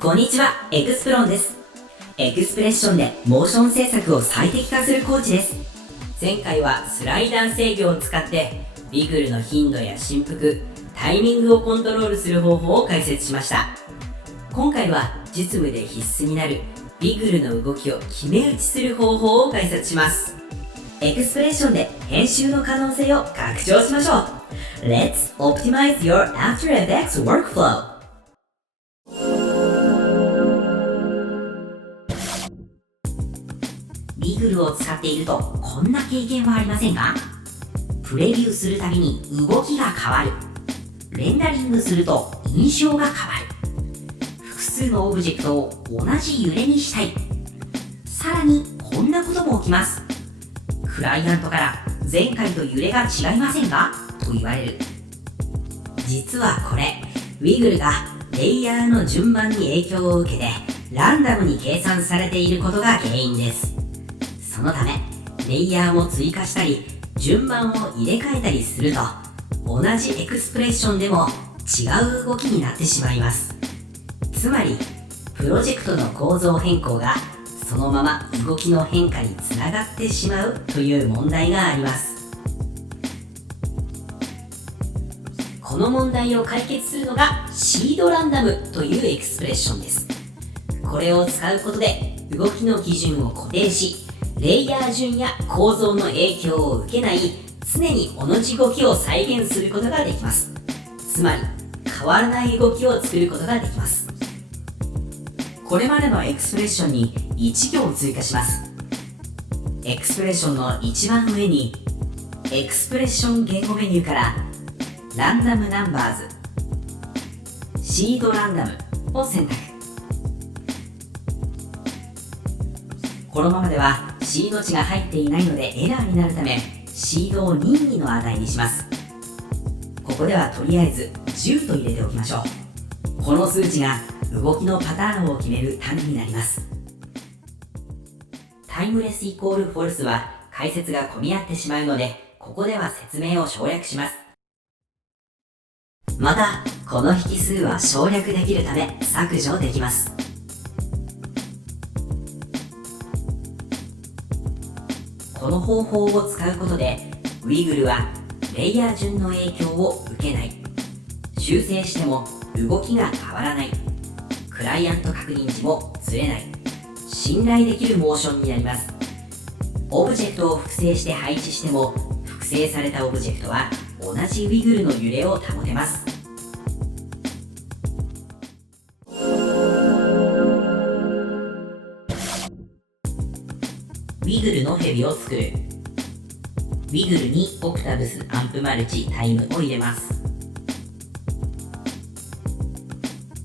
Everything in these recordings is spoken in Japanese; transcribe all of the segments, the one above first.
こんにちは、エクスプロンです。エクスプレッションでモーション制作を最適化するコーチです。前回はスライダー制御を使ってビグルの頻度や振幅、タイミングをコントロールする方法を解説しました。今回は実務で必須になるビグルの動きを決め打ちする方法を解説します。エクスプレッションで編集の可能性を拡張しましょう。Let's optimize your After Effects workflow. ビグルを使っているとこんな経験はありませんか？プレビューするたびに動きが変わる。レンダリングすると印象が変わる。複数のオブジェクトを同じ揺れにしたい。さらにこんなことも起きます。クライアントから前回と揺れが違いませんかと言われる。実はこれ、ウィグルがレイヤーの順番に影響を受けてランダムに計算されていることが原因です。そのため、レイヤーも追加したり、順番を入れ替えたりすると、同じエクスプレッションでも違う動きになってしまいます。つまり、プロジェクトの構造変更がそのまま動きの変化につながってしまうという問題があります。この問題を解決するのがシードランダムというエクスプレッションです。これを使うことで動きの基準を固定し、レイヤー順や構造の影響を受けない常に同じ動きを再現することができます。つまり変わらない動きを作ることができます。これまでのエクスプレッションに1行追加します。エクスプレッションの一番上にエクスプレッション言語メニューからランダムナンバーズ、シードランダムを選択。このままではシード値が入っていないのでエラーになるため、シードを任意の値にします。ここではとりあえず10と入れておきましょう。この数値が動きのパターンを決める単位になります。タイムレスイコールフォルスは解説が混み合ってしまうので、ここでは説明を省略します。また、この引数は省略できるため削除できます。この方法を使うことで、ウィグルはレイヤー順の影響を受けない。修正しても動きが変わらない。クライアント確認時もずれない。信頼できるモーションになります。オブジェクトを複製して配置しても、複製されたオブジェクトは同じウィグルの揺れを保てます。ウィグルのヘビを作る。ウィグルにオクタブスアンプマルチタイムを入れます。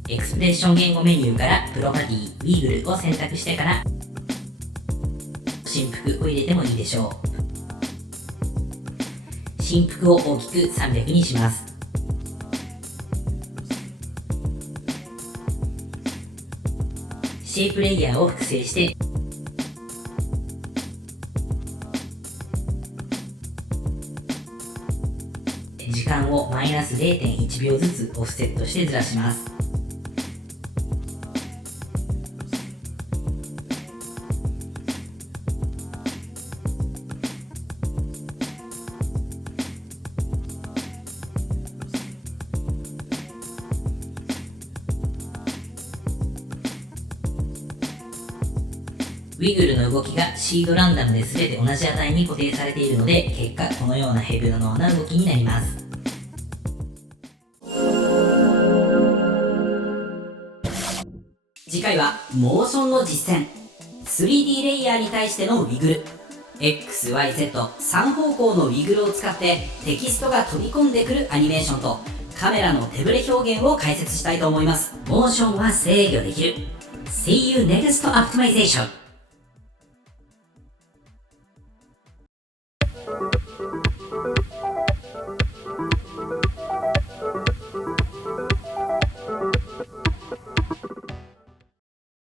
エクスプレッション言語メニューからプロパティウィグルを選択してから振幅を入れてもいいでしょう。振幅を大きく300にします。シェイプレイヤーを複製して時間をマイナス 0.1 秒ずつオフセットしてずらします。ウィグルの動きがシードランダムで全て同じ値に固定されているので、結果このようなヘブのような動きになります。次回はモーションの実践。 3D レイヤーに対してのウィグル、 XYZ3 方向のウィグルを使ってテキストが飛び込んでくるアニメーションとカメラの手ぶれ表現を解説したいと思います。モーションは制御できる。 See you next optimization.